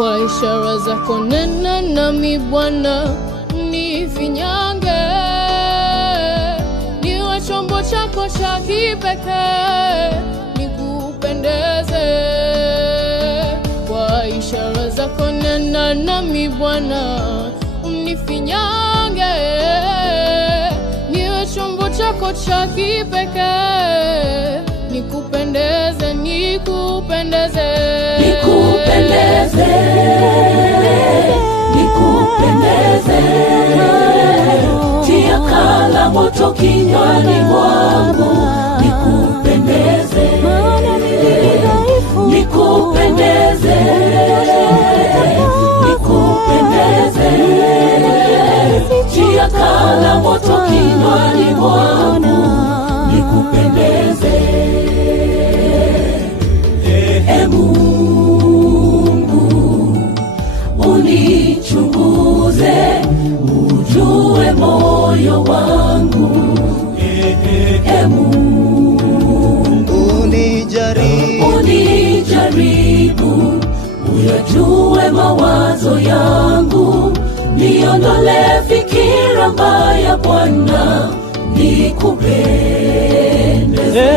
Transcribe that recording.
Kwa ishara zako nena nami Bwana, nifinyange, niwe chombo chako cha kipekee, nikupendeze. Kwa ishara zako nena nami Bwana, nifinyange, niwe chombo chako cha kipekee, nikupendeze, nikupendeze, nikupendeze, nikupendeze. Tia kala moto kinywani mwangu, nikupendeze, nikupendeze, nikupendeze. Tia kala moto kinywani mwangu, nikupendeze. Mungu unichunguze, ujue moyo wangu. Mungu unijaribu, uyajue mawazo yangu. Niondole fikira mbaya Bwana, nikupendeze.